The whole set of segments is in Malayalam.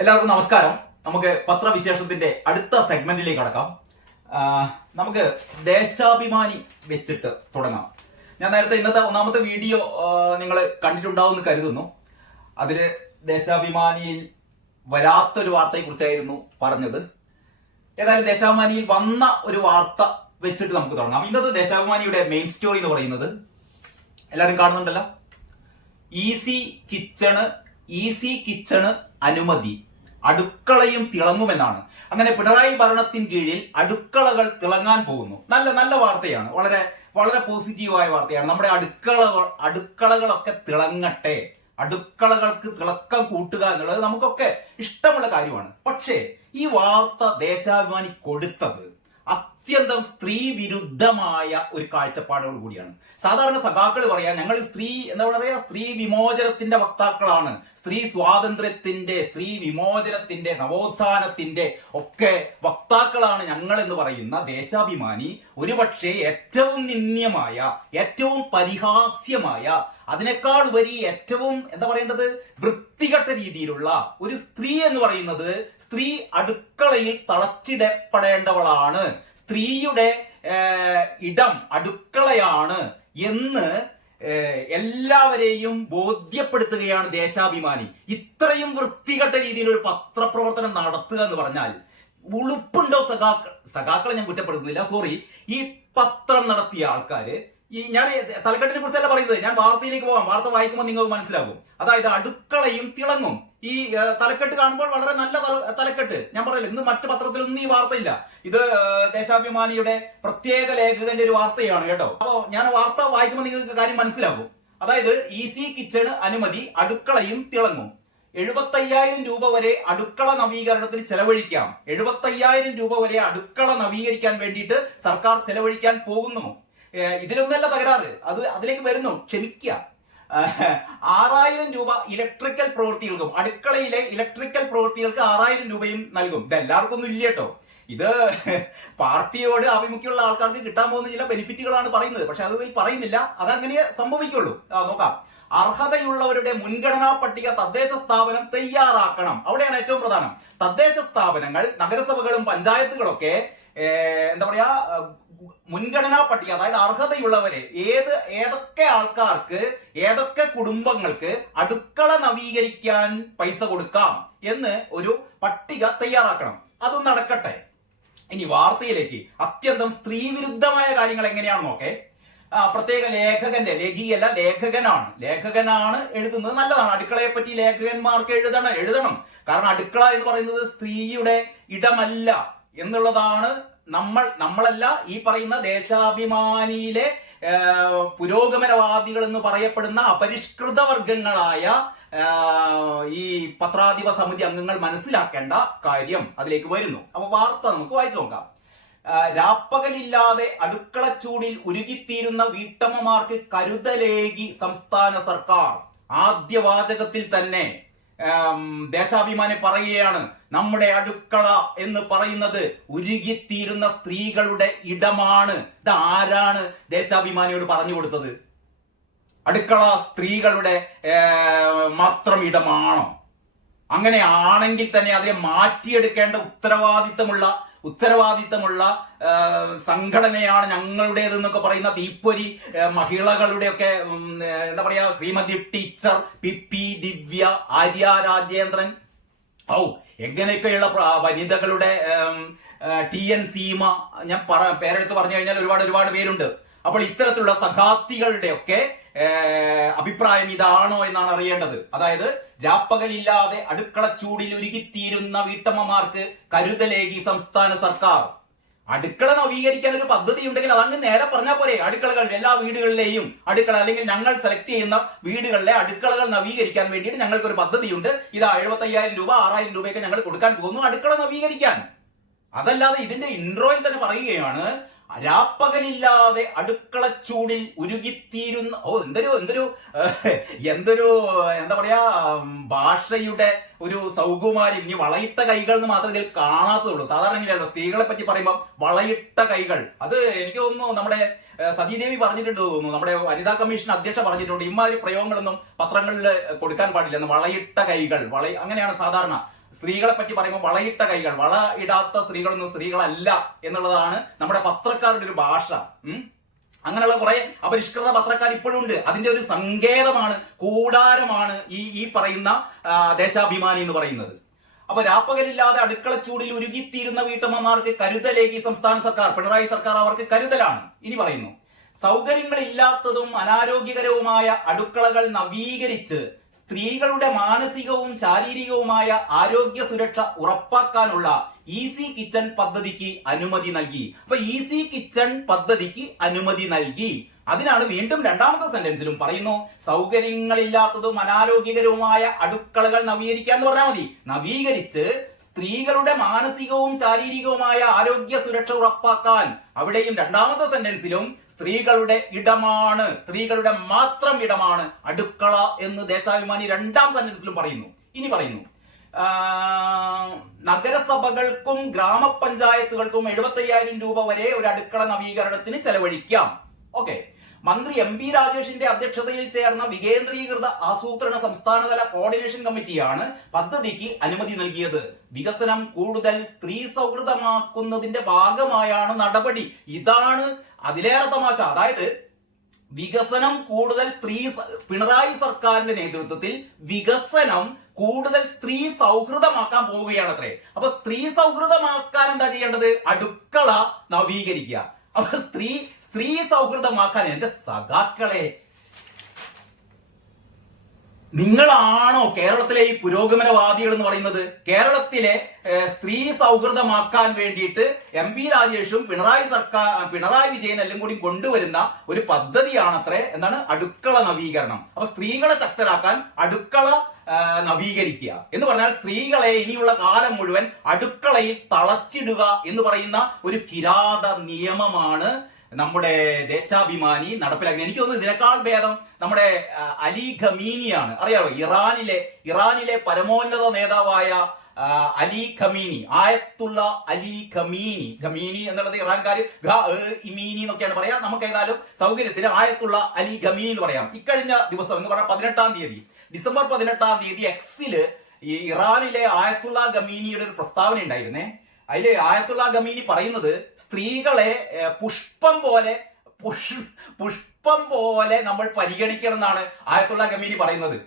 എല്ലാവർക്കും നമസ്കാരം. നമുക്ക് പത്രവിശേഷത്തിന്റെ അടുത്ത സെഗ്മെന്റിലേക്ക് കടക്കാം. നമുക്ക് ദേശാഭിമാനി വെച്ചിട്ട് തുടങ്ങാം. ഞാൻ നേരത്തെ ഇന്നത്തെ ഒന്നാമത്തെ വീഡിയോ നിങ്ങൾ കണ്ടിട്ടുണ്ടാവുമെന്ന് കരുതുന്നു. അതില് ദേശാഭിമാനിയിൽ വരാത്തൊരു വാർത്തയെ കുറിച്ചായിരുന്നു പറഞ്ഞത്. ഏതായാലും ദേശാഭിമാനിയിൽ വന്ന ഒരു വാർത്ത വെച്ചിട്ട് നമുക്ക് തുടങ്ങാം. ഇന്നത്തെ ദേശാഭിമാനിയുടെ മെയിൻ സ്റ്റോറി എന്ന് പറയുന്നത് എല്ലാവരും കാണുന്നുണ്ടല്ലോ, ഈസി കിച്ചണ് അനുമതി, അടുക്കളയും തിളങ്ങുമെന്നാണ്. അങ്ങനെ പിണറായി ഭരണത്തിന് കീഴിൽ അടുക്കളകൾ തിളങ്ങാൻ പോകുന്നു. നല്ല വാർത്തയാണ്, വളരെ വളരെ പോസിറ്റീവായ വാർത്തയാണ്. നമ്മുടെ അടുക്കളകളൊക്കെ തിളങ്ങട്ടെ, അടുക്കളകൾക്ക് തിളക്കം കൂട്ടുക എന്നുള്ളത് നമുക്കൊക്കെ ഇഷ്ടമുള്ള കാര്യമാണ്. പക്ഷേ ഈ വാർത്ത ദേശാഭിമാനി കൊടുത്തത് അത്യന്തം സ്ത്രീ വിരുദ്ധമായ ഒരു കാഴ്ചപ്പാടോട് കൂടിയാണ്. സാധാരണ സഖാക്കൾ പറയാ ഞങ്ങൾ സ്ത്രീ വിമോചനത്തിന്റെ വക്താക്കളാണ്, സ്ത്രീ സ്വാതന്ത്ര്യത്തിന്റെ, സ്ത്രീ വിമോചനത്തിന്റെ, നവോത്ഥാനത്തിന്റെ ഒക്കെ വക്താക്കളാണ് ഞങ്ങൾ എന്ന് പറയുന്ന ദേശാഭിമാനി ഒരുപക്ഷെ ഏറ്റവും നിന്ദ്യമായ, ഏറ്റവും പരിഹാസ്യമായ, അതിനേക്കാൾ ഉപരി ഏറ്റവും വൃത്തികെട്ട രീതിയിലുള്ള ഒരു സ്ത്രീ എന്ന് പറയുന്നത് സ്ത്രീ അടുക്കളയിൽ തളച്ചിടപ്പെടേണ്ടവളാണ്, സ്ത്രീയുടെ ഇടം അടുക്കളയാണ് എന്ന് എല്ലാവരെയും ബോധ്യപ്പെടുത്തുകയാണ് ദേശാഭിമാനി. ഇത്രയും വൃത്തികെട്ട രീതിയിൽ ഒരു പത്രപ്രവർത്തനം നടത്തുക എന്ന് പറഞ്ഞാൽ ഉളുപ്പുണ്ടോ സഖാക്കളെ ഞാൻ കുറ്റപ്പെടുത്തുന്നില്ല, സോറി. ഈ പത്രം നടത്തിയ ആൾക്കാര്, ഞാൻ തലക്കെട്ടിനെ കുറിച്ചല്ല പറയുന്നത്, ഞാൻ വാർത്തയിലേക്ക് പോകാം. വാർത്ത വായിക്കുമ്പോൾ നിങ്ങൾക്ക് മനസ്സിലാകും. അതായത് അടുക്കളയും തിളങ്ങും. ഈ തലക്കെട്ട് കാണുമ്പോൾ വളരെ നല്ല തലക്കെട്ട്. ഞാൻ പറയില്ല, ഇന്ന് മറ്റു പത്രത്തിലൊന്നും ഈ വാർത്തയില്ല. ഇത് ദേശാഭിമാനിയുടെ പ്രത്യേക ലേഖകന്റെ ഒരു വാർത്തയാണ് കേട്ടോ. അപ്പോ ഞാൻ വാർത്ത വായിക്കുമ്പോൾ നിങ്ങൾക്ക് കാര്യം മനസ്സിലാകും. അതായത് ഈസി കിച്ചണ് അനുമതി, അടുക്കളയും തിളങ്ങും. 75,000 രൂപ വരെ അടുക്കള നവീകരണത്തിന് ചെലവഴിക്കാം. 75,000 രൂപ വരെ അടുക്കള നവീകരിക്കാൻ വേണ്ടിയിട്ട് സർക്കാർ ചെലവഴിക്കാൻ പോകുന്നു. ഇതിലൊന്നല്ല തകരാറ്, അതിലേക്ക് വരുന്നു, ക്ഷമിക്കുക. 6,000 രൂപ ഇലക്ട്രിക്കൽ പ്രവൃത്തികൾക്കും, അടുക്കളയിലെ ഇലക്ട്രിക്കൽ പ്രവൃത്തികൾക്ക് 6,000 രൂപയും നൽകും. ഇത് എല്ലാവർക്കും ഒന്നും ഇല്ല കേട്ടോ. ഇത് പാർട്ടിയോട് ആഭിമുഖ്യമുള്ള ആൾക്കാർക്ക് കിട്ടാൻ പോകുന്ന ചില ബെനിഫിറ്റുകളാണ് പറയുന്നത്. പക്ഷെ അത് പറയുന്നില്ല, അതങ്ങനെ സംഭവിക്കുള്ളൂ. നോക്കാം. അർഹതയുള്ളവരുടെ മുൻഗണനാ പട്ടിക തദ്ദേശ സ്ഥാപനം തയ്യാറാക്കണം. അവിടെയാണ് ഏറ്റവും പ്രധാനം. തദ്ദേശ സ്ഥാപനങ്ങൾ, നഗരസഭകളും പഞ്ചായത്തുകളൊക്കെ മുൻഗണനാ പട്ടിക, അതായത് അർഹതയുള്ളവരെ, ഏതൊക്കെ ആൾക്കാർക്ക്, ഏതൊക്കെ കുടുംബങ്ങൾക്ക് അടുക്കള നവീകരിക്കാൻ പൈസ കൊടുക്കാം എന്ന് ഒരു പട്ടിക തയ്യാറാക്കണം. അതും നടക്കട്ടെ. ഇനി വാർത്തയിലേക്ക്. അത്യന്തം സ്ത്രീവിരുദ്ധമായ കാര്യങ്ങൾ എങ്ങനെയാണെന്ന് നോക്കേ. പ്രത്യേക ലേഖകന്റെ, ലേഖകനാണ് എഴുതുന്നത്. നല്ലതാണ്. അടുക്കളയെ പറ്റി ലേഖകന്മാർക്ക് എഴുതണം. കാരണം അടുക്കള എന്ന് പറയുന്നത് സ്ത്രീയുടെ ഇടമല്ല എന്നുള്ളതാണ് നമ്മളല്ല, ഈ പറയുന്ന ദേശാഭിമാനിയിലെ പുരോഗമനവാദികൾ എന്ന് പറയപ്പെടുന്ന അപരിഷ്കൃത വർഗങ്ങളായ ഈ പത്രാധിപ സമിതി അംഗങ്ങൾ മനസ്സിലാക്കേണ്ട കാര്യം അതിലേക്ക് വരുന്നു. അപ്പൊ വാർത്ത നമുക്ക് വായിച്ചു നോക്കാം. രാപ്പകലില്ലാതെ അടുക്കളച്ചൂടിൽ ഉരുകിത്തീരുന്ന വീട്ടമ്മമാർക്ക് കരുതലേകി സംസ്ഥാന സർക്കാർ. ആദ്യ വാചകത്തിൽ തന്നെ ദേശാഭിമാനി പറയുകയാണ്, നമ്മുടെ അടുക്കള എന്ന് പറയുന്നത് ഉരുകിത്തീരുന്ന സ്ത്രീകളുടെ ഇടമാണ്. ഇത് ആരാണ് ദേശാഭിമാനിയോട് പറഞ്ഞു കൊടുത്തത്? അടുക്കള സ്ത്രീകളുടെ മാത്രം ഇടമാണോ? അങ്ങനെ ആണെങ്കിൽ തന്നെ അതിനെ മാറ്റിയെടുക്കേണ്ട ഉത്തരവാദിത്തമുള്ള സംഘടനയാണ് ഞങ്ങളുടേതെന്നൊക്കെ പറയുന്ന തീപ്പൊരി മഹിളകളുടെയൊക്കെ ശ്രീമതി ടീച്ചർ, പി ദിവ്യ, ആര്യ രാജേന്ദ്രൻ, എങ്ങനെയൊക്കെയുള്ള വനിതകളുടെ TN സീമ, ഞാൻ പേരെടുത്ത് പറഞ്ഞു കഴിഞ്ഞാൽ ഒരുപാട് പേരുണ്ട്. അപ്പോൾ ഇത്തരത്തിലുള്ള സഖാത്തികളുടെ ഒക്കെ അഭിപ്രായം ഇതാണോ എന്നാണ് അറിയേണ്ടത്. അതായത് രാപ്പകലില്ലാതെ അടുക്കളച്ചൂടിൽ ഉരുകിത്തീരുന്ന വീട്ടമ്മമാർക്ക് കരുതലേകി സംസ്ഥാന സർക്കാർ. അടുക്കള നവീകരിക്കാൻ ഒരു പദ്ധതി ഉണ്ടെങ്കിൽ അതങ്ങ് നേരെ പറഞ്ഞാൽ പോരെ. അടുക്കളകൾ എല്ലാ വീടുകളിലെയും അടുക്കള, അല്ലെങ്കിൽ ഞങ്ങൾ സെലക്ട് ചെയ്യുന്ന വീടുകളിലെ അടുക്കളകൾ നവീകരിക്കാൻ വേണ്ടിയിട്ട് ഞങ്ങൾക്കൊരു പദ്ധതിയുണ്ട്. ഇതാ 75,000 രൂപ 6,000 രൂപയൊക്കെ ഞങ്ങൾ കൊടുക്കാൻ പോകുന്നു അടുക്കള നവീകരിക്കാൻ. അതല്ലാതെ ഇതിന്റെ ഇൻട്രോയിൽ തന്നെ പറയുകയാണ്, രാപ്പകലില്ലാതെ അടുക്കളച്ചൂടിൽ ഉരുകിത്തീരുന്ന. എന്തൊരു ഭാഷയുടെ ഒരു സൗകുമാര്യം. ഇനി വളയിട്ട കൈകൾ എന്ന് മാത്രമേ ഇതിൽ കാണാത്തതുള്ളൂ. സാധാരണ ഇങ്ങനെയല്ലോ സ്ത്രീകളെ പറ്റി പറയുമ്പോൾ വളയിട്ട കൈകൾ. അത് എനിക്ക് തോന്നുന്നു നമ്മുടെ സതീദേവി പറഞ്ഞിട്ടുണ്ട് തോന്നുന്നു, നമ്മുടെ വനിതാ കമ്മീഷൻ അധ്യക്ഷ പറഞ്ഞിട്ടുണ്ട്, ഇമാതിരി പ്രയോഗങ്ങളൊന്നും പത്രങ്ങളിൽ കൊടുക്കാൻ പാടില്ല എന്ന്. വളയിട്ട കൈകൾ, അങ്ങനെയാണ് സാധാരണ. സ്ത്രീകളെ പറ്റി പറയുമ്പോൾ വളയിട്ട കൈകൾ, വള ഇടാത്ത സ്ത്രീകളൊന്നും സ്ത്രീകളല്ല എന്നുള്ളതാണ് നമ്മുടെ പത്രക്കാരുടെ ഒരു ഭാഷ. അങ്ങനെയുള്ള കുറെ അപരിഷ്കൃത പത്രക്കാർ ഇപ്പോഴും ഉണ്ട്. അതിന്റെ ഒരു സങ്കേതമാണ്, കൂടാരമാണ് ഈ പറയുന്ന ദേശാഭിമാനി എന്ന് പറയുന്നത്. അപ്പൊ രാപ്പകലില്ലാതെ അടുക്കളച്ചൂടിൽ ഉരുകിത്തീരുന്ന വീട്ടമ്മമാർക്ക് കരുതലേകി സംസ്ഥാന സർക്കാർ, പിണറായി സർക്കാർ അവർക്ക് കരുതലാണ്. ഇനി പറയുന്നു, സൗകര്യങ്ങളില്ലാത്തതും അനാരോഗ്യകരവുമായ അടുക്കളകൾ നവീകരിച്ച് സ്ത്രീകളുടെ മാനസികവും ശാരീരികവുമായ ആരോഗ്യ സുരക്ഷ ഉറപ്പാക്കാനുള്ള ഈസി കിച്ചൺ പദ്ധതിക്ക് അനുമതി നൽകി. അപ്പൊ ഈസി കിച്ചൺ പദ്ധതിക്ക് അനുമതി നൽകി. അതിനാണ് വീണ്ടും രണ്ടാമത്തെ സെന്റൻസിലും പറയുന്നു, സൗകര്യങ്ങളില്ലാത്തതും അനാരോഗ്യകരവുമായ അടുക്കളകൾ നവീകരിക്കുക എന്ന് പറഞ്ഞാൽ മതി. നവീകരിച്ച് സ്ത്രീകളുടെ മാനസികവും ശാരീരികവുമായ ആരോഗ്യ സുരക്ഷ ഉറപ്പാക്കാൻ. അവിടെയും രണ്ടാമത്തെ സെന്റൻസിലും സ്ത്രീകളുടെ ഇടമാണ്, സ്ത്രീകളുടെ മാത്രം ഇടമാണ് അടുക്കള എന്ന് ദേശാഭിമാനി രണ്ടാം സെന്റൻസിലും പറയുന്നു. ഇനി പറയുന്നു, നഗരസഭകൾക്കും ഗ്രാമപഞ്ചായത്തുകൾക്കും 75,000 രൂപ വരെ ഒരു അടുക്കള നവീകരണത്തിന് ചെലവഴിക്കാം. ഓക്കെ. മന്ത്രി MP രാജേഷിന്റെ അധ്യക്ഷതയിൽ ചേർന്ന വികേന്ദ്രീകൃത ആസൂത്രണ സംസ്ഥാനതല കോർഡിനേഷൻ കമ്മിറ്റിയാണ് പദ്ധതിക്ക് അനുമതി നൽകിയത്. വികസനം കൂടുതൽ സ്ത്രീ സൗഹൃദമാക്കുന്നതിന്റെ ഭാഗമായാണ് നടപടി. ഇതാണ് അതിലേറെ തമാശ. അതായത് വികസനം കൂടുതൽ പിണറായി സർക്കാരിന്റെ നേതൃത്വത്തിൽ വികസനം കൂടുതൽ സ്ത്രീ സൗഹൃദമാക്കാൻ പോവുകയാണ് അത്രേ. അപ്പൊ സ്ത്രീ സൗഹൃദമാക്കാൻ എന്താ ചെയ്യേണ്ടത്? അടുക്കള നവീകരിക്കുക. അപ്പൊ സ്ത്രീ സൗഹൃദമാക്കാൻ എന്റെ സഖാക്കളെ, നിങ്ങളാണോ കേരളത്തിലെ ഈ പുരോഗമനവാദികൾ എന്ന് പറയുന്നത്? കേരളത്തിലെ സ്ത്രീ സൗഹൃദമാക്കാൻ വേണ്ടിയിട്ട് MP രാജേഷും പിണറായി വിജയൻ എല്ലാം കൂടി കൊണ്ടുവരുന്ന ഒരു പദ്ധതിയാണത്രേ എന്താണ്? അടുക്കള നവീകരണം. അപ്പൊ സ്ത്രീകളെ ശക്തരാക്കാൻ അടുക്കള നവീകരിക്കുക എന്ന് പറഞ്ഞാൽ സ്ത്രീകളെ ഇനിയുള്ള കാലം മുഴുവൻ അടുക്കളയിൽ തളച്ചിടുക എന്ന് പറയുന്ന ഒരു കിരാത നിയമമാണ് നമ്മുടെ ദേശാഭിമാനി നടപ്പിലാക്കുന്നത്. എനിക്ക് തോന്നുന്നു ഇതിനേക്കാൾ ഭേദം നമ്മുടെ അലി ഖമീനിയാണ്. അറിയാമോ? ഇറാനിലെ പരമോന്നത നേതാവായ അലി ഖമീനി, ആയത്തുള്ള അലി ഖമീനി എന്നുള്ളത് ഇറാൻകാർ ഇമീനി എന്നൊക്കെയാണ് പറയാ. നമുക്ക് ഏതായാലും സൗകര്യത്തിന് ആയത്തുള്ള അലി ഖമീനി എന്ന് പറയാം. ഇക്കഴിഞ്ഞ ദിവസം എന്ന് പറഞ്ഞാൽ 18-ാം തീയതി, ഡിസംബർ 18-ാം തീയതി എക്സില് ഈ ഇറാനിലെ ആയത്തുള്ള ഖമീനിയുടെ ഒരു പ്രസ്താവന ഉണ്ടായിരുന്നേ. അതില് ആയത്തുള്ള ഖമീനി പറയുന്നത്, സ്ത്രീകളെ പുഷ്പം പോലെ നമ്മൾ പരിഗണിക്കണം എന്നാണ് ആയത്തുള്ള ഖമീനി പറയുന്നത്.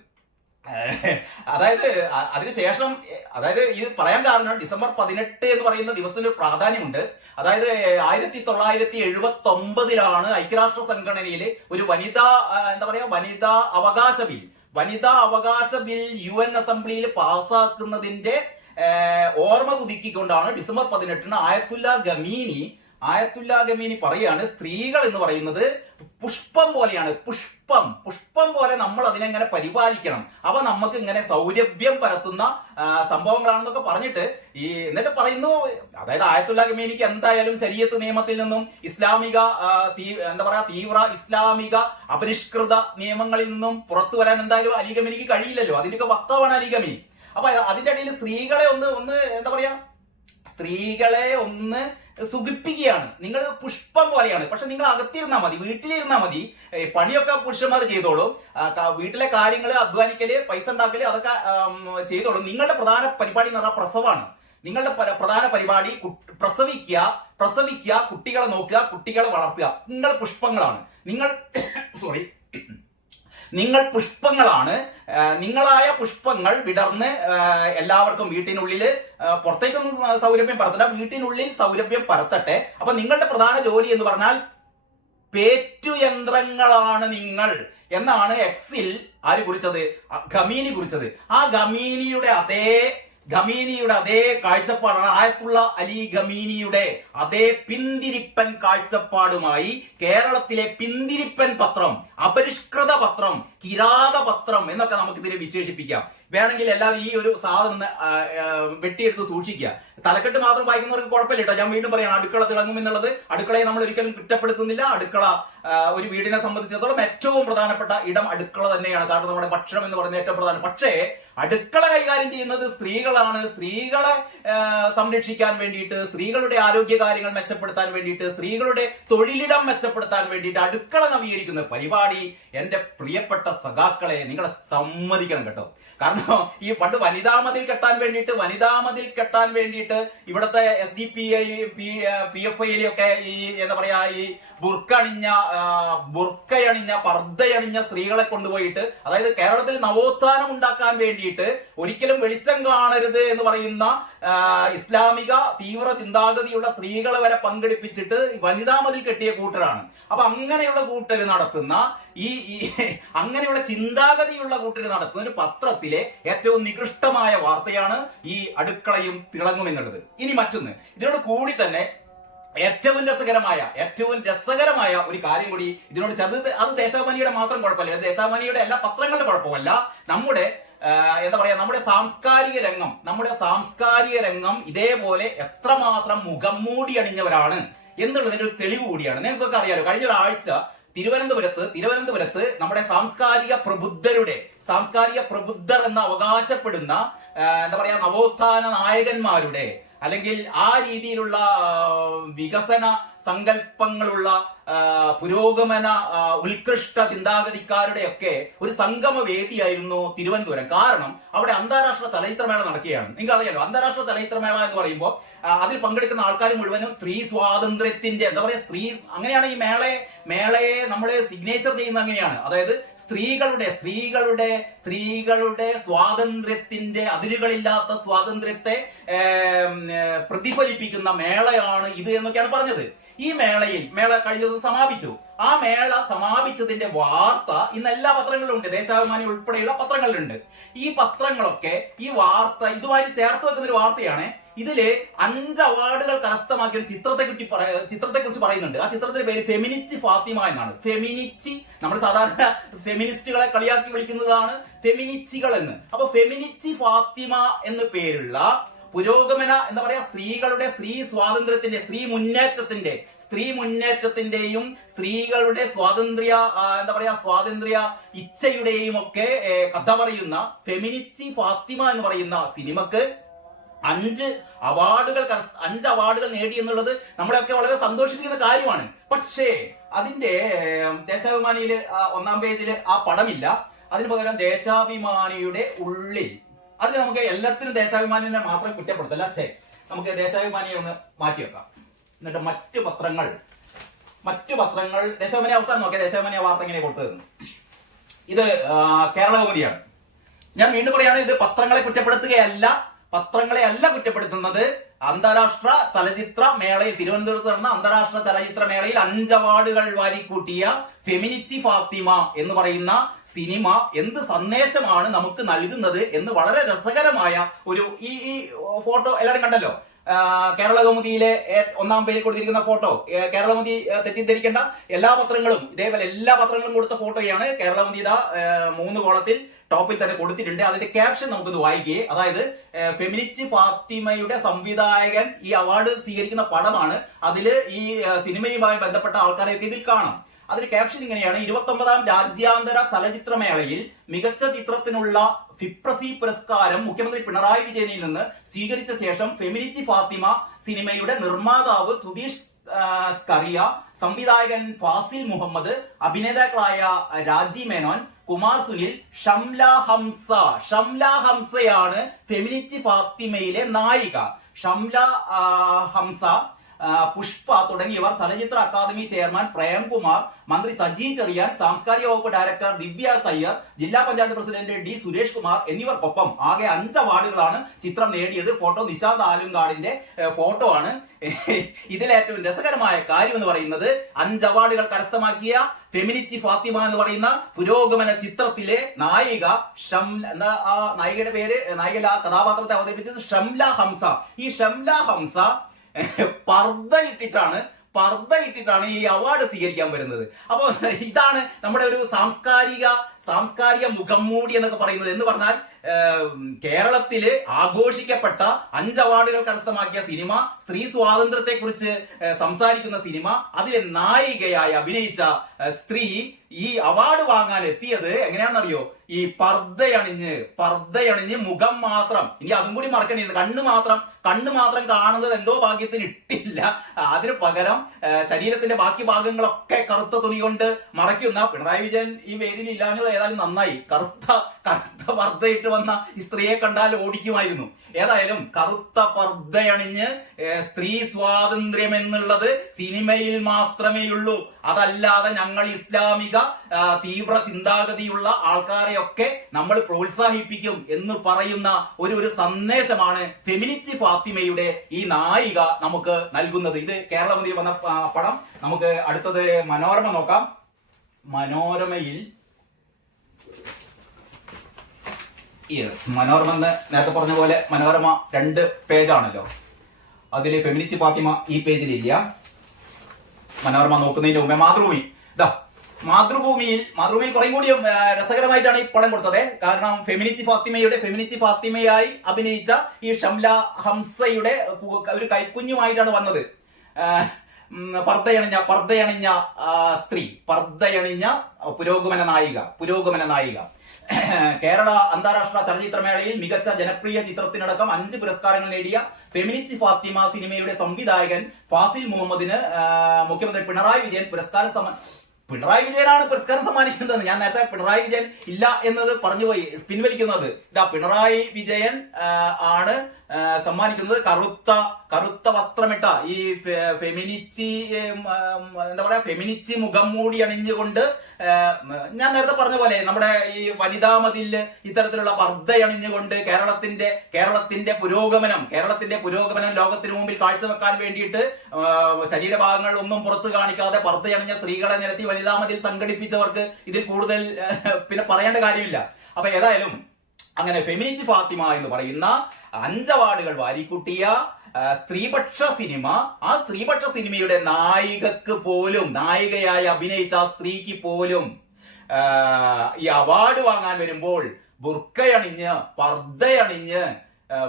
അതായത് അതിനുശേഷം, അതായത് ഇത് പറയാൻ കാരണം ഡിസംബർ 18 എന്ന് പറയുന്ന ദിവസത്തിന് ഒരു പ്രാധാന്യമുണ്ട്. അതായത് 1979 ഐക്യരാഷ്ട്ര സംഘടനയിലെ ഒരു വനിതാ അവകാശ ബിൽ UN അസംബ്ലിയിൽ പാസ്സാക്കുന്നതിന്റെ ഓർമ്മ പുതുക്കിക്കൊണ്ടാണ് ഡിസംബർ 18 ആയത്തുല്ല ഖമീനി പറയാണ്, സ്ത്രീകൾ എന്ന് പറയുന്നത് പുഷ്പം പോലെയാണ്. പുഷ്പം പോലെ നമ്മൾ അതിനെങ്ങനെ പരിപാലിക്കണം, അവ നമുക്ക് ഇങ്ങനെ സൗരഭ്യം പരത്തുന്ന സംഭവങ്ങളാണെന്നൊക്കെ പറഞ്ഞിട്ട് എന്നിട്ട് പറയുന്നു, അതായത് ആയത്തുല്ല ഖമീനിക്ക് എന്തായാലും ശരീഅത്ത് നിയമത്തിൽ നിന്നും ഇസ്ലാമിക തീവ്ര ഇസ്ലാമിക അപരിഷ്കൃത നിയമങ്ങളിൽ നിന്നും പുറത്തു വരാൻ എന്തായാലും അലി ഖമീനിക്ക് കഴിയില്ലല്ലോ. അതിന്റെയൊക്കെ വക്താവാണ് അലി ഖമീനി. അപ്പൊ അതിന്റെ ഇടയിൽ സ്ത്രീകളെ സ്ത്രീകളെ ഒന്ന് സുഖിപ്പിക്കുകയാണ്. നിങ്ങൾ പുഷ്പം പോലെയാണ്, പക്ഷെ നിങ്ങൾ അകത്തിരുന്നാൽ മതി, വീട്ടിലിരുന്നാൽ മതി, പണിയൊക്കെ പുരുഷന്മാർ ചെയ്തോളും, വീട്ടിലെ കാര്യങ്ങൾ അധ്വാനിക്കല്, പൈസ ഉണ്ടാക്കല്, അതൊക്കെ ചെയ്തോളും. നിങ്ങളുടെ പ്രധാന പരിപാടി എന്ന് പറഞ്ഞാൽ പ്രസവമാണ്. നിങ്ങളുടെ പ്രധാന പരിപാടി പ്രസവിക്കുക, കുട്ടികളെ നോക്കുക, കുട്ടികളെ വളർത്തുക. നിങ്ങൾ പുഷ്പങ്ങളാണ്. നിങ്ങൾ പുഷ്പങ്ങളാണ്. നിങ്ങളായ പുഷ്പങ്ങൾ വിടർന്ന് എല്ലാവർക്കും വീട്ടിനുള്ളിൽ പുറത്തേക്കൊന്നും സൗരഭ്യം പരത്തണ്ട, വീട്ടിനുള്ളിൽ സൗരഭ്യം പരത്തട്ടെ. അപ്പൊ നിങ്ങളുടെ പ്രധാന ജോലി എന്ന് പറഞ്ഞാൽ പേറ്റുയന്ത്രങ്ങളാണ് നിങ്ങൾ എന്നാണ് എക്സിൽ ആര് കുറിച്ചത്? ഖമീനി കുറിച്ചത്. ആ ഖമീനിയുടെ അതേ കാഴ്ചപ്പാടാണ് ആയത്തുള്ള അലി ഖമീനിയുടെ അതേ പിന്തിരിപ്പൻ കാഴ്ചപ്പാടുമായി കേരളത്തിലെ പിന്തിരിപ്പൻ പത്രം, അപരിഷ്കൃത പത്രം, കിരാത പത്രം എന്നൊക്കെ നമുക്ക് ഇതിനെ വിശേഷിപ്പിക്കാം. വേണമെങ്കിൽ എല്ലാവരും ഈ ഒരു സാധനം വെട്ടിയെടുത്ത് സൂക്ഷിക്കുക. തലക്കെട്ട് മാത്രം വായിക്കുന്നവർക്ക് കുഴപ്പമില്ല കേട്ടോ. ഞാൻ വീണ്ടും പറയാം, അടുക്കള തിളങ്ങും എന്നുള്ളത് അടുക്കളയെ നമ്മൾ ഒരിക്കലും കുറ്റപ്പെടുത്തുന്നില്ല. അടുക്കള ഒരു വീടിനെ സംബന്ധിച്ചിടത്തോളം ഏറ്റവും പ്രധാനപ്പെട്ട ഇടം അടുക്കള തന്നെയാണ്. കാരണം നമ്മുടെ ഭക്ഷണം എന്ന് പറയുന്നത് ഏറ്റവും പ്രധാനം. പക്ഷേ അടുക്കള കൈകാര്യം ചെയ്യുന്നത് സ്ത്രീകളാണ്. സ്ത്രീകളെ സംരക്ഷിക്കാൻ വേണ്ടിയിട്ട്, സ്ത്രീകളുടെ ആരോഗ്യ കാര്യങ്ങൾ മെച്ചപ്പെടുത്താൻ വേണ്ടിയിട്ട്, സ്ത്രീകളുടെ തൊഴിലിടം മെച്ചപ്പെടുത്താൻ വേണ്ടിയിട്ട് അടുക്കള നവീകരിക്കുന്ന പരിപാടി പരിപാടി എന്റെ പ്രിയപ്പെട്ട സഖാക്കളെ നിങ്ങളെ സമ്മതിക്കണം കേട്ടോ. കാരണം ഈ പണ്ട് വനിതാ മതിൽ കെട്ടാൻ വേണ്ടിയിട്ട് ഇവിടുത്തെ SDPI PFI ഒക്കെ ഈ എന്താ പറയാ ഈ ബുർക്കയണിഞ്ഞ പർദ്ദയണിഞ്ഞ സ്ത്രീകളെ കൊണ്ടുപോയിട്ട്, അതായത് കേരളത്തിൽ നവോത്ഥാനം ഉണ്ടാക്കാൻ വേണ്ടിയിട്ട് ഒരിക്കലും വെളിച്ചം കാണരുത് എന്ന് പറയുന്ന ഇസ്ലാമിക തീവ്ര ചിന്താഗതിയുള്ള സ്ത്രീകളെ വരെ പങ്കെടുപ്പിച്ചിട്ട് വനിതാ മതിൽ കെട്ടിയ കൂട്ടരാണ്. അപ്പൊ അങ്ങനെയുള്ള കൂട്ടര് നടത്തുന്ന അങ്ങനെയുള്ള ചിന്താഗതിയുള്ള കൂട്ടര് നടത്തുന്ന ഒരു പത്രത്തിലെ ഏറ്റവും നികൃഷ്ടമായ വാർത്തയാണ് ഈ അടുക്കളയും തിളങ്ങും എന്നുള്ളത്. ഇനി മറ്റൊന്ന്, ഇതിനോട് കൂടി തന്നെ ഏറ്റവും രസകരമായ ഒരു കാര്യം കൂടി ഇതിനോട് ചേർത്ത്, അത് ദേശാഭിമാനിയുടെ മാത്രം കുഴപ്പമല്ല, ദേശാഭിമാനിയുടെ എല്ലാ പത്രങ്ങളുടെ കുഴപ്പമല്ല, നമ്മുടെ എന്താ പറയാ നമ്മുടെ സാംസ്കാരിക രംഗം ഇതേപോലെ എത്രമാത്രം മുഖം മൂടി അണിഞ്ഞവരാണ് എന്നുള്ളതിന്റെ ഒരു തെളിവ് കൂടിയാണ്. നിങ്ങൾക്കൊക്കെ അറിയാലോ, കഴിഞ്ഞ ഒരാഴ്ച തിരുവനന്തപുരത്ത് നമ്മുടെ സാംസ്കാരിക പ്രബുദ്ധർ എന്ന് അവകാശപ്പെടുന്ന എന്താ പറയാ നവോത്ഥാന നായകന്മാരുടെ അല്ലെങ്കിൽ ആ രീതിയിലുള്ള വികസന സങ്കല്പങ്ങളുള്ള പുരോഗമന ഉത്കൃഷ്ട ചിന്താഗതിക്കാരുടെ ഒക്കെ ഒരു സംഗമ വേദിയായിരുന്നു തിരുവനന്തപുരം. കാരണം അവിടെ അന്താരാഷ്ട്ര ചലച്ചിത്രമേള നടക്കുകയാണ്. നിങ്ങൾക്ക് അറിയാലോ, അന്താരാഷ്ട്ര ചലച്ചിത്രമേള എന്ന് പറയുമ്പോൾ അതിൽ പങ്കെടുക്കുന്ന ആൾക്കാർ മുഴുവനും സ്ത്രീ സ്വാതന്ത്ര്യത്തിന്റെ എന്താ പറയാ അങ്ങനെയാണ് ഈ മേളയെ നമ്മൾ സിഗ്നേച്ചർ ചെയ്യുന്നത് അങ്ങനെയാണ്. അതായത് സ്ത്രീകളുടെ സ്വാതന്ത്ര്യത്തിന്റെ അതിരുകളില്ലാത്ത സ്വാതന്ത്ര്യത്തെ പ്രതിഫലിപ്പിക്കുന്ന മേളയാണ് ഇത് എന്നൊക്കെയാണ് പറഞ്ഞത്. ഈ മേള കഴിഞ്ഞ ദിവസം സമാപിച്ചു. ആ മേള സമാപിച്ചതിന്റെ വാർത്ത ഇന്ന് എല്ലാ പത്രങ്ങളിലും ഉണ്ട്, ദേശാഭിമാനി ഉൾപ്പെടെയുള്ള പത്രങ്ങളിലുണ്ട്. ഈ പത്രങ്ങളൊക്കെ ഈ വാർത്ത ഇതുമായിട്ട് ചേർത്ത് വെക്കുന്ന ഒരു വാർത്തയാണ്. ഇതില് 5 അവാർഡുകൾ കരസ്ഥമാക്കിയ ഒരു ചിത്രത്തെ കുറിച്ച് പറയുന്നുണ്ട്. ആ ചിത്രത്തിന്റെ പേര് ഫെമിനിച്ചി ഫാത്തിമ എന്നാണ്. ഫെമിനിച്ചി, നമ്മൾ സാധാരണ ഫെമിനിസ്റ്റുകളെ കളിയാക്കി വിളിക്കുന്നതാണ് ഫെമിനിച്ചികൾ എന്ന്. അപ്പൊ ഫെമിനിച്ചി ഫാത്തിമ എന്ന് പേരുള്ള പുരോഗമന എന്താ പറയാ സ്ത്രീ സ്വാതന്ത്ര്യത്തിന്റെ സ്ത്രീ മുന്നേറ്റത്തിന്റെയും സ്ത്രീകളുടെ സ്വാതന്ത്ര്യ ഇച്ഛയുടെയും ഒക്കെ കഥ പറയുന്ന ഫെമിനിച്ചി ഫാത്തിമ എന്ന് പറയുന്ന സിനിമക്ക് 5 അവാർഡുകൾ നേടി എന്നുള്ളത് നമ്മളെയൊക്കെ വളരെ സന്തോഷിപ്പിക്കുന്ന കാര്യമാണ്. പക്ഷേ അതിന്റെ ദേശാഭിമാനിയില് 1-ാം പേജില് ആ പടമില്ല. അതിന് പകരം ദേശാഭിമാനിയുടെ ഉള്ളിൽ, അതിന് നമുക്ക് എല്ലാത്തിനും ദേശാഭിമാനിനെ മാത്രം കുറ്റപ്പെടുത്തല്ല, നമുക്ക് ദേശാഭിമാനിയെ ഒന്ന് മാറ്റി വെക്കാം. എന്നിട്ട് മറ്റു പത്രങ്ങൾ ദേശാഭിമാനി അവസാനം നോക്കിയാൽ ദേശാഭിമാനി ആ വാർത്ത എങ്ങനെ കൊടുത്തതെന്ന്. ഇത് കേരളകൗമുദിയാണ്. ഞാൻ വീണ്ടും പറയാണ്, ഇത് പത്രങ്ങളെ കുറ്റപ്പെടുത്തുന്നത്. അന്താരാഷ്ട്ര ചലച്ചിത്ര മേളയിൽ, തിരുവനന്തപുരത്ത് നടന്ന അന്താരാഷ്ട്ര ചലച്ചിത്ര മേളയിൽ 5 അവാർഡുകൾ വാരിക്കൂട്ടിയ ഫെമിനിച്ചി ഫാത്തിമ എന്ന് പറയുന്ന സിനിമ എന്ത് സന്ദേശമാണ് നമുക്ക് നൽകുന്നത് എന്ന് വളരെ രസകരമായ ഒരു ഈ ഫോട്ടോ എല്ലാവരും കണ്ടല്ലോ. കേരളകൗമുദിയിലെ 1-ാം പേജിൽ കൊടുത്തിരിക്കുന്ന ഫോട്ടോ, കേരളകൗമുദി തെറ്റിദ്ധരിക്കേണ്ട, എല്ലാ പത്രങ്ങളും കൊടുത്ത ഫോട്ടോയാണ്. കേരളകൗമുദി 3 കോളത്തിൽ ടോപ്പിൽ തന്നെ കൊടുത്തിട്ടുണ്ട്. അതിന്റെ ക്യാപ്ഷൻ നമുക്കൊന്ന് വായിക്കേ. അതായത് ഫെമിനിച്ചി ഫാത്തിമയുടെ സംവിധായകൻ ഈ അവാർഡ് സ്വീകരിക്കുന്ന പടമാണ്. അതില് ഈ സിനിമയുമായി ബന്ധപ്പെട്ട ആൾക്കാരെയൊക്കെ ഇതിൽ കാണാം. അതിന്റെ ക്യാപ്ഷൻ ഇങ്ങനെയാണ്: 29-ാം രാജ്യാന്തര ചലച്ചിത്രമേളയിൽ മികച്ച ചിത്രത്തിനുള്ള ഫിപ്രസി പുരസ്കാരം മുഖ്യമന്ത്രി പിണറായി വിജയനിൽ നിന്ന് സ്വീകരിച്ച ശേഷം ഫെമിനിച്ചി ഫാത്തിമ സിനിമയുടെ നിർമ്മാതാവ് സുധീഷ് സ്കറിയ, സംവിധായകൻ ഫാസിൽ മുഹമ്മദ്, അഭിനേതാക്കളായ രാജി മേനോൻ, കുമാർ സുനിൽ, ഷംല ഹംസയാണ് ഫെമിനിച്ചി ഫാത്തിമയിലെ നായിക. ഷംല ഹംസ, പുഷ്പ തുടങ്ങിയവർ ചലച്ചിത്ര അക്കാദമി ചെയർമാൻ പ്രേംകുമാർ, മന്ത്രി സജി ചെറിയാൻ, സാംസ്കാരിക വകുപ്പ് ഡയറക്ടർ ദിവ്യ സയ്യർ, ജില്ലാ പഞ്ചായത്ത് പ്രസിഡന്റ് ഡി സുരേഷ് കുമാർ എന്നിവർക്കൊപ്പം ആകെ 5 അവാർഡുകളാണ് ചിത്രം നേടിയത്. ഫോട്ടോ നിശാന്ത് ആലുങ്കാടിന്റെ ഫോട്ടോ ആണ്. ഇതിലേറ്റവും രസകരമായ കാര്യം എന്ന് പറയുന്നത് 5 അവാർഡുകൾ കരസ്ഥമാക്കിയ ഫെമിനിച്ചി ഫാത്തിമ എന്ന് പറയുന്ന പുരോഗമന ചിത്രത്തിലെ നായിക നായികയുടെ ആ കഥാപാത്രത്തെ അവതരിപ്പിച്ചത് ഷംല ഹംസ. ഈ ഷംല ഹംസ പർദ്ദ ഇട്ടിട്ടാണ് ഈ അവാർഡ് സ്വീകരിക്കാൻ വരുന്നത്. അപ്പോൾ ഇതാണ് നമ്മുടെ ഒരു സാംസ്കാരിക മുഖം മൂടി എന്നൊക്കെ പറയുന്നത്. എന്ന് പറഞ്ഞാൽ കേരളത്തില് ആഘോഷിക്കപ്പെട്ട 5 അവാർഡുകൾ കരസ്ഥമാക്കിയ സിനിമ, സ്ത്രീ സ്വാതന്ത്ര്യത്തെ കുറിച്ച് സംസാരിക്കുന്ന സിനിമ, അതിലെ നായികയായി അഭിനയിച്ച സ്ത്രീ ഈ അവാർഡ് വാങ്ങാൻ എത്തിയത് എങ്ങനെയാണെന്നറിയോ? ഈ പർദ്ദയണിഞ്ഞ് മുഖം മാത്രം, ഇനി അതും കൂടി മറക്കേണ്ടിയിരുന്നു, കണ്ണ് മാത്രം കാണുന്നത് എന്തോ ഭാഗ്യത്തിന് ഇട്ടില്ല. അതിന് പകരം ശരീരത്തിന്റെ ബാക്കി ഭാഗങ്ങളൊക്കെ കറുത്ത തുണി കൊണ്ട് മറയ്ക്കുന്ന പിണറായി വിജയൻ ഈ വേദിയിൽ ഇല്ലാഞ്ഞത് ഏതായാലും നന്നായി. കറുത്ത പർദ്ദയിട്ട് വന്ന ഈ സ്ത്രീയെ കണ്ടാൽ ഓടിക്കുമായിരുന്നു. ഏതായാലും കറുത്ത പർദ്ദയണിഞ്ഞ് സ്ത്രീ സ്വാതന്ത്ര്യം എന്നുള്ളത് സിനിമയിൽ മാത്രമേയുള്ളൂ. അതല്ലാതെ ഞങ്ങൾ ഇസ്ലാമിക തീവ്ര ചിന്താഗതിയുള്ള ആൾക്കാരെയൊക്കെ നമ്മൾ പ്രോത്സാഹിപ്പിക്കും എന്ന് പറയുന്ന ഒരു സന്ദേശമാണ് ഫെമിനിസ്റ്റ് ഫാത്തിമയുടെ ഈ നായിക നമുക്ക് നൽകുന്നത്. ഇത് കേരളത്തിൽ വന്ന പടം. നമുക്ക് അടുത്തത് മനോരമ നോക്കാം. മനോരമയിൽ മനോരമ നേരത്തെ പറഞ്ഞ പോലെ മനോരമ 2 പേജാണല്ലോ. അതിൽ ഫെമിനിസ്റ്റ് ഫാത്തിമ ഈ പേജിലില്ല. മനോരമ നോക്കുന്നതിന്റെ മുമ്പേ മാതൃഭൂമിയിൽ കുറേ കൂടി രസകരമായിട്ടാണ് ഈ പടം കൊടുത്തത്. കാരണം ഫെമിനിസ്റ്റ് ഫാത്തിമയായി അഭിനയിച്ച ഈ ഷംല ഹംസയുടെ ഒരു കൈക്കുഞ്ഞുമായിട്ടാണ് വന്നത്. പർദ്ദയണിഞ്ഞ സ്ത്രീ, പർദ്ദയണിഞ്ഞ പുരോഗമന നായിക. കേരള അന്താരാഷ്ട്ര ചലച്ചിത്രമേളയിൽ മികച്ച ജനപ്രിയ ചിത്രത്തിനടക്കം 5 പുരസ്കാരങ്ങൾ നേടിയ ഫെമിനിസ്റ്റ് ഫാത്തിമ സിനിമയുടെ സംവിധായകൻ ഫാസിൽ മുഹമ്മദിന് മുഖ്യമന്ത്രി പിണറായി വിജയൻ പിണറായി വിജയനാണ് പുരസ്കാരം സമ്മാനിക്കുന്നത്. ഞാൻ നേരത്തെ പിണറായി വിജയൻ ഇല്ല എന്നത് പറഞ്ഞുപോയി, പിൻവലിക്കുന്നത്. പിണറായി വിജയൻ ആണ് സമ്മാനിക്കുന്നത്. കറുത്ത വസ്ത്രമിട്ട ഈ ഫെമിനിസ്റ്റ് മുഖം മൂടി അണിഞ്ഞുകൊണ്ട്, ഞാൻ നേരത്തെ പറഞ്ഞ പോലെ നമ്മുടെ ഈ വനിതാ മതിലില് ഇത്തരത്തിലുള്ള പർദ്ദയണിഞ്ഞുകൊണ്ട് കേരളത്തിന്റെ പുരോഗമനം ലോകത്തിനു മുമ്പിൽ കാഴ്ചവെക്കാൻ വേണ്ടിയിട്ട് ശരീരഭാഗങ്ങൾ ഒന്നും പുറത്തു കാണിക്കാതെ പർദ്ദയണിഞ്ഞ സ്ത്രീകളെ നിരത്തി വനിതാ മതിൽ സംഘടിപ്പിച്ചവർക്ക് ഇതിൽ കൂടുതൽ പിന്നെ പറയേണ്ട കാര്യമില്ല. അപ്പൊ ഏതായാലും അങ്ങനെ ഫെമിനിസ്റ്റ് ഫാത്തിമ എന്ന് പറയുന്ന 5 അവാർഡുകൾ വാരിക്കൂട്ടിയ സ്ത്രീപക്ഷ സിനിമ, ആ സ്ത്രീപക്ഷ സിനിമയുടെ നായികയായി അഭിനയിച്ച ആ സ്ത്രീക്ക് പോലും ഈ അവാർഡ് വാങ്ങാൻ വരുമ്പോൾ ബുർക്കയണിഞ്ഞ് പർദ്ദയണിഞ്ഞ്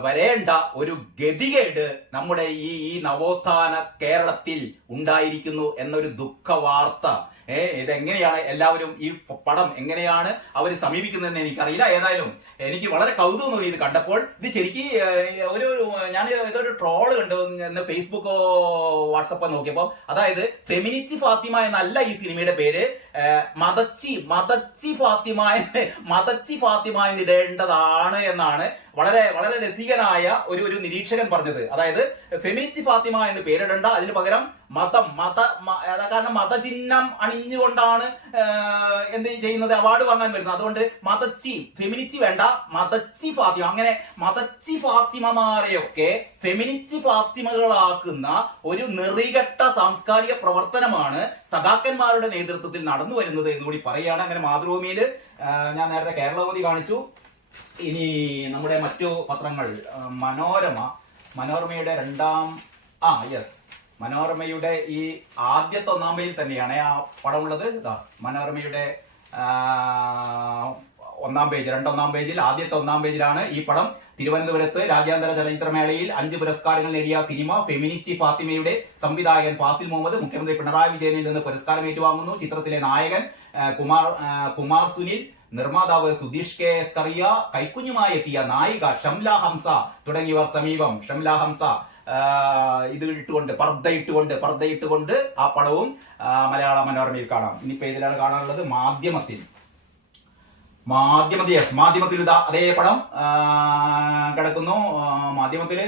വരേണ്ട ഒരു ഗതികേട് നമ്മുടെ ഈ നവോത്ഥാന കേരളത്തിൽ ഉണ്ടായിരിക്കുന്നു എന്നൊരു ദുഃഖ വാർത്ത. ഇതെങ്ങനെയാണ് എല്ലാവരും ഈ പടം എങ്ങനെയാണ് അവർ സമീപിക്കുന്നതെന്ന് എനിക്കറിയില്ല. ഏതായാലും എനിക്ക് വളരെ കൗതുകം തോന്നി ഇത് കണ്ടപ്പോൾ. ഇത് ശരിക്കും ഞാൻ ഏതൊരു ട്രോള് കണ്ടു ഫേസ്ബുക്കോ വാട്സപ്പോ നോക്കിയപ്പോൾ, അതായത് ഫെമിനിസ്റ്റ് ഫാത്തിമ എന്നല്ല ഈ സിനിമയുടെ പേര്, മതച്ചി ഫാത്തിമ എന്നിടേണ്ടതാണ് എന്നാണ് വളരെ വളരെ രസികനായ ഒരു നിരീക്ഷകൻ പറഞ്ഞത്. അതായത് ഫെമിനിസ്റ്റ് ഫാത്തിമ എന്ന് പേരിടേണ്ട, അതിന് പകരം കാരണം മതചിഹ്നം അണിഞ്ഞുകൊണ്ടാണ് എന്ത് ചെയ്യുന്നത്, അവാർഡ് വാങ്ങാൻ വരുന്നത്. അതുകൊണ്ട് ഫെമിനിസ്റ്റ് വേണ്ട, മതച്ചി ഫാത്തിമ. അങ്ങനെ മതച്ചി ഫാത്തിമമാരെയൊക്കെ ഫെമിനിസ്റ്റ് ഫാത്തിമകളാക്കുന്ന ഒരു നെറികെട്ട സാംസ്കാരിക പ്രവർത്തനമാണ് സഖാക്കന്മാരുടെ നേതൃത്വത്തിൽ നടന്നു വരുന്നത് എന്നുകൂടി പറയുകയാണ്. അങ്ങനെ മാതൃഭൂമിയിൽ ഞാൻ നേരത്തെ കേരളകൗമുദി കാണിച്ചു. ഇനി നമ്മുടെ മറ്റു പത്രങ്ങൾ, മനോരമയുടെ മനോരമയുടെ ഈ ആദ്യത്തെ 1-ാം പേജിൽ തന്നെയാണ് ആ പടമുള്ളത്. മനോരമയുടെ 1-ാം പേജ്, 1-ാം പേജിൽ ആദ്യത്തെ 1-ാം പേജിലാണ് ഈ പടം. തിരുവനന്തപുരത്ത് രാജ്യാന്തര ചലച്ചിത്രമേളയിൽ 5 പുരസ്കാരങ്ങൾ നേടിയ സിനിമ ഫെമിനിസ്റ്റ് ഫാത്തിമയുടെ സംവിധായകൻ ഫാസിൽ മുഹമ്മദ് മുഖ്യമന്ത്രി പിണറായി വിജയനിൽ നിന്ന് പുരസ്കാരം ഏറ്റുവാങ്ങുന്നു. ചിത്രത്തിലെ നായകൻ കുമാർ സുനിൽ, നിർമ്മാതാവ് സുധീഷ് കെ സ്കറിയ, കൈക്കുഞ്ഞുമായി എത്തിയ നായിക ഷംല ഹംസ തുടങ്ങിയവർ സമീപം. ഷംല ഹംസ ഇത് പർദ്ദയിട്ടുകൊണ്ട് ആ പടവും മലയാള മനോരമയിൽ കാണാം. ഇനിയിപ്പോ ഇതിലാണ് കാണാനുള്ളത് മാധ്യമത്തിൽ ഇതാ അതേ പടം കിടക്കുന്നു. മാധ്യമത്തില്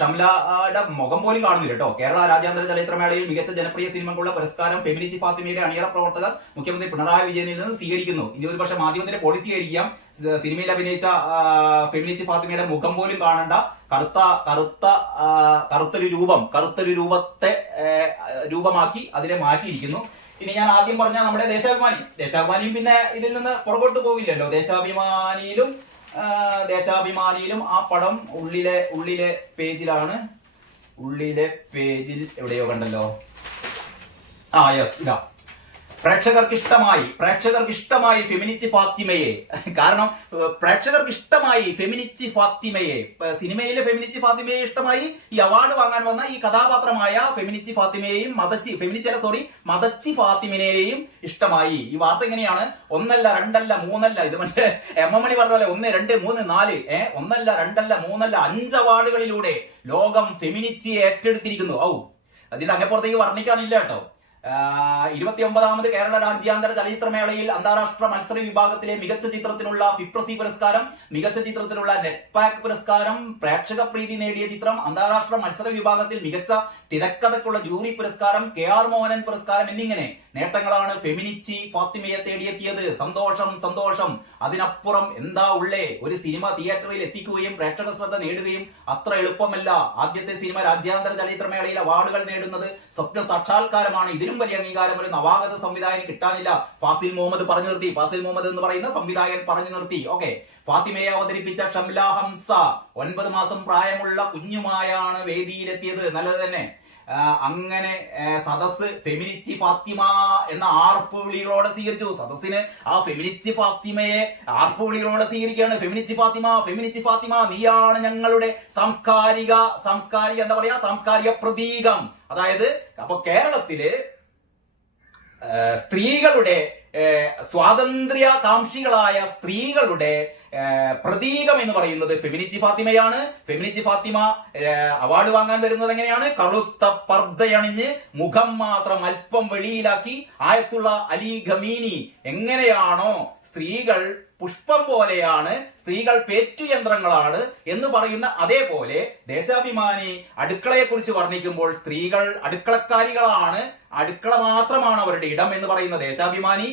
ഷംലയുടെ മുഖം പോലും കാണുന്നില്ല കേട്ടോ. കേരള രാജ്യാന്തര ചലച്ചിത്രമേളയിൽ മികച്ച ജനപ്രിയ സിനിമകളുള്ള പുരസ്കാരം ഫെമിനിസ്റ്റ് ഫാത്തിമയുടെ അണിയറ പ്രവർത്തകർ മുഖ്യമന്ത്രി പിണറായി വിജയനിൽ നിന്ന് സ്വീകരിക്കുന്നു. ഇനി ഒരു പക്ഷേ മാധ്യമത്തിന്റെ പോളിസി ആയിരിക്കാം സിനിമയിൽ അഭിനയിച്ച ഫെമിനിസ്റ്റ് ഫാത്തിമയുടെ മുഖം പോലും കാണണ്ട, കറുത്തൊരു രൂപമാക്കി അതിനെ മാറ്റിയിരിക്കുന്നു. ഇനി ഞാൻ ആദ്യം പറഞ്ഞ നമ്മുടെ ദേശാഭിമാനിയും പിന്നെ ഇതിൽ നിന്ന് പുറകോട്ട് പോകില്ലല്ലോ. ദേശാഭിമാനിയിലും ആ പടം ഉള്ളിലെ പേജിലാണ്. ഉള്ളിലെ പേജിൽ എവിടെയോ കണ്ടല്ലോ. ഇതാ പ്രേക്ഷകർക്ക് ഇഷ്ടമായി ഫെമിനിസ്റ്റ് ഫാത്തിമയെ. കാരണം പ്രേക്ഷകർക്ക് ഇഷ്ടമായി ഫെമിനിസ്റ്റ് ഫാത്തിമയെ, സിനിമയിലെ ഫെമിനിസ്റ്റ് ഫാത്തിമയെ ഇഷ്ടമായി. ഈ അവാർഡ് വാങ്ങാൻ വന്ന ഈ കഥാപാത്രമായ ഫെമിനിസ്റ്റ് ഫാത്തിമയെയും മദച്ചി ഫാത്തിമിനെയും ഇഷ്ടമായി. ഈ വാർത്ത എങ്ങനെയാണ്? 1 അല്ല 2 അല്ല 3 അല്ല, ഇത് മറ്റേ എം.എം. മണി പറഞ്ഞ പോലെ 1 2 3 4 1 അല്ല 2 അല്ല 3 അല്ല 5 അവാർഡുകളിലൂടെ ലോകം ഫെമിനിസ്റ്റിയെ ഏറ്റെടുത്തിരിക്കുന്നു. അതിൽ അങ്ങേപ്പുറത്തേക്ക് വർണ്ണിക്കാനില്ല കേട്ടോ. 29ാമത് കേരള രാജ്യാന്തര ചലച്ചിത്രമേളയിൽ അന്താരാഷ്ട്ര മത്സര വിഭാഗത്തിലെ മികച്ച ചിത്രത്തിനുള്ള ഫിപ്രസി പുരസ്കാരം, മികച്ച ചിത്രത്തിനുള്ള നെറ്റ്പാക്ക് പുരസ്കാരം, പ്രേക്ഷക പ്രീതി നേടിയ ചിത്രം, അന്താരാഷ്ട്ര മത്സര വിഭാഗത്തിൽ മികച്ച തിരക്കഥയ്ക്കുള്ള ജൂറി പുരസ്കാരം, KR മോഹനൻ പുരസ്കാരം എന്നിങ്ങനെ നേട്ടങ്ങളാണ് ഫെമിനിസ്റ്റ് ഫാത്തിമയെ തേടിയെത്തിയത്. സന്തോഷം. അതിനപ്പുറം എന്താ ഉള്ളേ? ഒരു സിനിമ തിയേറ്ററിൽ എത്തിക്കുകയും പ്രേക്ഷക ശ്രദ്ധ നേടുകയും അത്ര എളുപ്പമല്ല. ആദ്യത്തെ സിനിമ രാജ്യാന്തര ചലച്ചിത്രമേളയിൽ അവാർഡുകൾ നേടുന്നത് സ്വപ്ന സാക്ഷാത്കാരമാണ്. ഇതിലും വലിയ അംഗീകാരം ഒരു നവാഗത സംവിധായകന് കിട്ടാനില്ല. ഫാസിൽ മുഹമ്മദ് പറഞ്ഞു നിർത്തി. ഫാസിൽ മുഹമ്മദ് എന്ന് പറയുന്ന സംവിധായകൻ പറഞ്ഞു നിർത്തി. ഓക്കെ, ഫാത്തിമയെ അവതരിപ്പിച്ച ഷംല ഹംസ 9 മാസം പ്രായമുള്ള കുഞ്ഞുമായാണ് വേദിയിലെത്തിയത്. നല്ലത് തന്നെ. അങ്ങനെ സദസ് ഫെമിനിസ്റ്റ് ഫാത്തിമ എന്ന ആർപ്പുവിളികളോടെ സ്വീകരിച്ചു. സദസ്സിന് ആ ഫെമിനിസ്റ്റ് ഫാത്തിമയെ ആർപ്പുവിളികളോടെ സ്വീകരിക്കുകയാണ്. ഫെമിനിസ്റ്റ് ഫാത്തിമ നീയാണ് ഞങ്ങളുടെ സാംസ്കാരിക എന്താ പറയാ, സാംസ്കാരിക പ്രതീകം. അതായത് അപ്പൊ കേരളത്തില് സ്ത്രീകളുടെ സ്വാതന്ത്ര്യാകാംക്ഷികളായ സ്ത്രീകളുടെ പ്രതീകം എന്ന് പറയുന്നത് ഫെമിനിസ്റ്റ് ഫാത്തിമയാണ്. ഫെമിനിസ്റ്റ് ഫാത്തിമ അവാർഡ് വാങ്ങാൻ വരുന്നത് എങ്ങനെയാണ്? കറുത്ത പർദ്ദയണിഞ്ഞ് മുഖം മാത്രം അല്പം വെളിയിലാക്കി ആയത്തുള്ള അലി ഖമീനി എങ്ങനെയാണോ സ്ത്രീകൾ പുഷ്പം പോലെയാണ്, സ്ത്രീകൾ പേറ്റുയന്ത്രങ്ങളാണ് എന്ന് പറയുന്ന അതേപോലെ ദേശാഭിമാനി അടുക്കളയെ കുറിച്ച് വർണ്ണിക്കുമ്പോൾ സ്ത്രീകൾ അടുക്കളക്കാരികളാണ്, അടുക്കള മാത്രമാണ് അവരുടെ ഇടം എന്ന് പറയുന്ന ദേശാഭിമാനി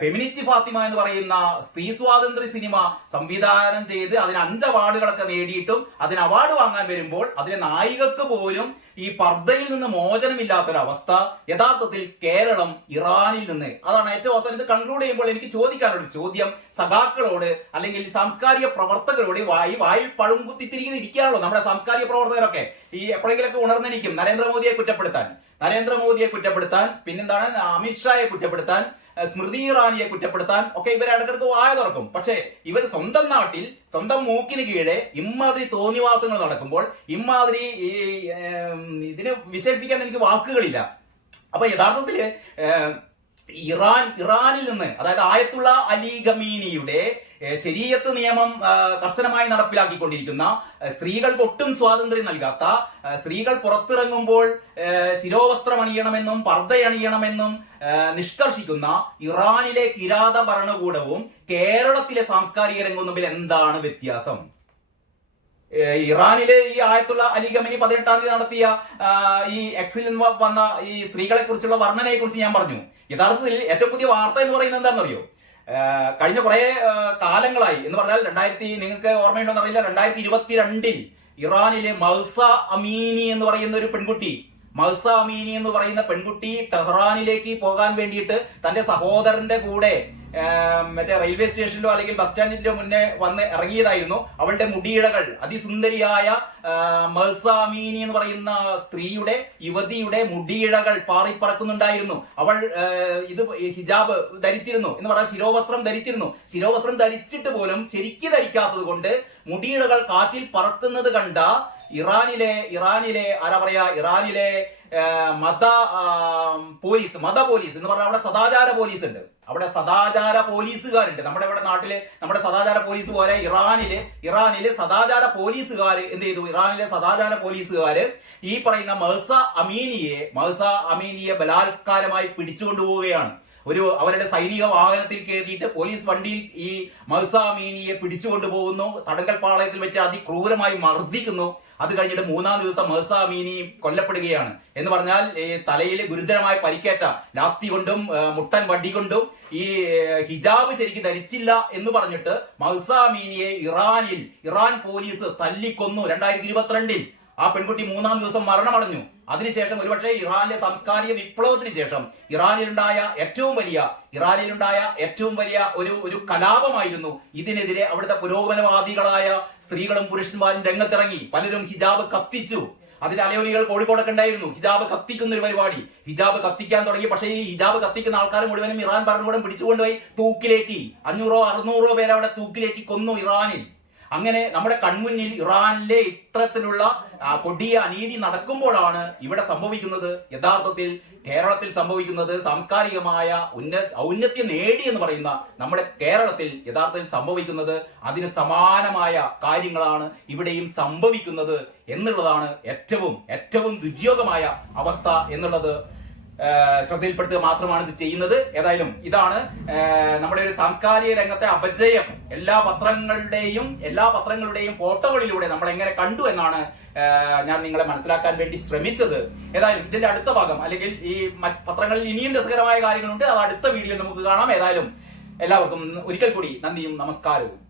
ഫെമിനിസ്റ്റ് ഫാത്തിമ എന്ന് പറയുന്ന സ്ത്രീ സ്വാതന്ത്ര്യ സിനിമ സംവിധാനം ചെയ്ത് അതിന് 5 അവാർഡുകളൊക്കെ നേടിയിട്ടും അതിന് അവാർഡ് വാങ്ങാൻ വരുമ്പോൾ അതിലെ നായികക്ക് പോലും ഈ പർദ്ദയിൽ നിന്ന് മോചനമില്ലാത്തൊരവസ്ഥ. യഥാർത്ഥത്തിൽ കേരളം ഇറാനിൽ നിന്ന്, അതാണ് ഏറ്റവും അവസാനം ഇത് കൺക്ലൂഡ് ചെയ്യുമ്പോൾ എനിക്ക് ചോദിക്കാനുള്ള ചോദ്യം സഖാക്കളോട് അല്ലെങ്കിൽ സാംസ്കാരിക പ്രവർത്തകരോട്. വായിൽ പഴുംകുത്തി തിരികെ ഇരിക്കാണല്ലോ നമ്മുടെ സാംസ്കാരിക പ്രവർത്തകരൊക്കെ. ഈ എപ്പോഴെങ്കിലൊക്കെ ഉണർന്നിരിക്കും നരേന്ദ്രമോദിയെ കുറ്റപ്പെടുത്താൻ, പിന്നെന്താണ് അമിത്ഷായെ കുറ്റപ്പെടുത്താൻ, സ്മൃതി ഇറാനിയെ കുറ്റപ്പെടുത്താൻ ഒക്കെ ഇവരെ ഇടക്കിടക്ക് വായ തുറക്കും. പക്ഷേ ഇവർ സ്വന്തം നാട്ടിൽ സ്വന്തം മൂക്കിന് കീഴെ ഇമ്മാതിരി തോന്നിവാസങ്ങൾ നടക്കുമ്പോൾ ഇമ്മാതിരി ഇതിനെ വിശേഷിപ്പിക്കാൻ എനിക്ക് വാക്കുകളില്ല. അപ്പൊ യഥാർത്ഥത്തില് ഇറാനിൽ നിന്ന്, അതായത് ആയത്തുള്ള അലി ഖമീനിയുടെ ശരീഅത്ത് നിയമം കർശനമായി നടപ്പിലാക്കിക്കൊണ്ടിരിക്കുന്ന, സ്ത്രീകൾക്ക് ഒട്ടും സ്വാതന്ത്ര്യം നൽകാത്ത, സ്ത്രീകൾ പുറത്തിറങ്ങുമ്പോൾ ശിരോവസ്ത്രം അണിയണമെന്നും പർദ്ദയണിയണമെന്നും നിഷ്കർഷിക്കുന്ന ഇറാനിലെ കിരാത ഭരണകൂടവും കേരളത്തിലെ സാംസ്കാരിക രംഗവും തമ്മിൽ എന്താണ് വ്യത്യാസം? ഇറാനില് ഈ ആയത്തുള്ള അലി ഖമീനി 18-ാം തീയതി നടത്തിയ ഈ എക്സിൽ വന്ന ഈ സ്ത്രീകളെ കുറിച്ചുള്ള വർണ്ണനയെ കുറിച്ച് ഞാൻ പറഞ്ഞു. യഥാർത്ഥത്തിൽ ഏറ്റവും പുതിയ വാർത്ത എന്ന് പറയുന്നത് എന്താണെന്നറിയോ? കഴിഞ്ഞ കുറെ കാലങ്ങളായി എന്ന് പറഞ്ഞാൽ നിങ്ങൾക്ക് ഓർമ്മയുണ്ടോ എന്നറിയില്ല, 2022 ഇറാനിലെ മഹ്സ അമീനി എന്ന് പറയുന്ന ഒരു പെൺകുട്ടി ടെഹ്റാനിലേക്ക് പോകാൻ വേണ്ടിയിട്ട് തന്റെ സഹോദരന്റെ കൂടെ മറ്റേ റെയിൽവേ സ്റ്റേഷനിലോ അല്ലെങ്കിൽ ബസ് സ്റ്റാൻഡിന്റെ മുന്നേ വന്ന് ഇറങ്ങിയതായിരുന്നു. അവളുടെ മുടിയിഴകൾ, അതിസുന്ദരിയായ മഹ്സ അമീനി എന്ന് പറയുന്ന യുവതിയുടെ മുടിയിഴകൾ പാറിപ്പറക്കുന്നുണ്ടായിരുന്നു. അവൾ ഹിജാബ് ധരിച്ചിരുന്നു എന്ന് പറഞ്ഞാൽ ശിരോവസ്ത്രം ധരിച്ചിട്ട് പോലും ശരിക്ക് ധരിക്കാത്തത് കൊണ്ട് മുടിയിഴകൾ കാറ്റിൽ പറക്കുന്നത് കണ്ട ഇറാനിലെ മത പോലീസ് എന്ന് പറഞ്ഞാൽ അവിടെ സദാചാര പോലീസ് ഉണ്ട്. അവിടെ സദാചാര പോലീസുകാരുണ്ട്. നമ്മുടെ ഇവിടെ നാട്ടില് നമ്മുടെ സദാചാര പോലീസ് പോലെ ഇറാനിലെ സദാചാര പോലീസുകാർ എന്ത് ചെയ്തു? ഇറാനിലെ സദാചാര പോലീസുകാര് ഈ പറയുന്ന മഹ്സ അമീനിയെ ബലാത്കാരമായി പിടിച്ചുകൊണ്ടുപോവുകയാണ്. അവരുടെ സൈനിക വാഹനത്തിൽ കയറിയിട്ട് പോലീസ് വണ്ടിയിൽ ഈ മഹ്സ അമീനിയെ പിടിച്ചുകൊണ്ടു പോകുന്നു. തടങ്കൽ പാളയത്തിൽ വെച്ച് അതിക്രൂരമായി മർദ്ദിക്കുന്നു. അത് കഴിഞ്ഞിട്ട് 3-ാം ദിവസം മഹ്സ അമീനി കൊല്ലപ്പെടുകയാണ്. എന്ന് പറഞ്ഞാൽ തലയിൽ ഗുരുതരമായ പരിക്കേറ്റ, ലാത്തി കൊണ്ടും മുട്ടൻ വടി കൊണ്ടും ഈ ഹിജാബ് ശരിക്ക് ധരിച്ചില്ല എന്ന് പറഞ്ഞിട്ട് മഹ്സ അമീനിയെ ഇറാൻ പോലീസ് തല്ലിക്കൊന്നു 2022. ആ പെൺകുട്ടി 3-ാം ദിവസം മരണമടഞ്ഞു. അതിനുശേഷം ഒരുപക്ഷെ ഇറാനിലെ സാംസ്കാരിക വിപ്ലവത്തിന് ശേഷം ഇറാനിലുണ്ടായ ഏറ്റവും വലിയ ഒരു കലാപമായിരുന്നു. ഇതിനെതിരെ അവിടുത്തെ പുരോഗമനവാദികളായ സ്ത്രീകളും പുരുഷന്മാരും രംഗത്തിറങ്ങി. പലരും ഹിജാബ് കത്തിച്ചു. അതിന്റെ അലയൊലികൾ കോഴിക്കോടൊക്കെ ഉണ്ടായിരുന്നു. ഹിജാബ് കത്തിക്കുന്ന ഒരു പരിപാടി, ഹിജാബ് കത്തിക്കാൻ തുടങ്ങി. പക്ഷേ ഈ ഹിജാബ് കത്തിക്കുന്ന ആൾക്കാർ മുഴുവനും ഇറാൻ ഭരണകൂടം പിടിച്ചുകൊണ്ടുപോയി തൂക്കിലേറ്റി. 500-600 പേരെ അവിടെ തൂക്കിലേറ്റി കൊന്നു ഇറാനിൽ. അങ്ങനെ നമ്മുടെ കൺമുന്നിൽ ഇറാനിലെ ഇത്തരത്തിലുള്ള കൊടിയ അനീതി നടക്കുമ്പോഴാണ് ഇവിടെ സംഭവിക്കുന്നത് യഥാർത്ഥത്തിൽ കേരളത്തിൽ സംഭവിക്കുന്നത്. സാംസ്കാരികമായ ഔന്നത്യം നേടി എന്ന് പറയുന്ന നമ്മുടെ കേരളത്തിൽ യഥാർത്ഥത്തിൽ സംഭവിക്കുന്നത് അതിന് സമാനമായ കാര്യങ്ങളാണ് ഇവിടെയും സംഭവിക്കുന്നത് എന്നുള്ളതാണ് ഏറ്റവും ദുര്യോഗമായ അവസ്ഥ എന്നുള്ളത് ശ്രദ്ധയിൽപ്പെടുത്തുക മാത്രമാണ് ഇത് ചെയ്യുന്നത്. ഏതായാലും ഇതാണ് നമ്മുടെ ഒരു സാംസ്കാരിക രംഗത്തെ അപജയം. എല്ലാ പത്രങ്ങളുടെയും ഫോട്ടോകളിലൂടെ നമ്മൾ എങ്ങനെ കണ്ടു എന്നാണ് ഞാൻ നിങ്ങളെ മനസ്സിലാക്കാൻ വേണ്ടി ശ്രമിച്ചത്. ഏതായാലും ഇതിന്റെ അടുത്ത ഭാഗം, അല്ലെങ്കിൽ ഈ പത്രങ്ങളിൽ ഇനിയും രസകരമായ കാര്യങ്ങളുണ്ട്, അത് അടുത്ത വീഡിയോയിൽ നമുക്ക് കാണാം. ഏതായാലും എല്ലാവർക്കും ഒരിക്കൽ കൂടി നന്ദിയും നമസ്കാരവും.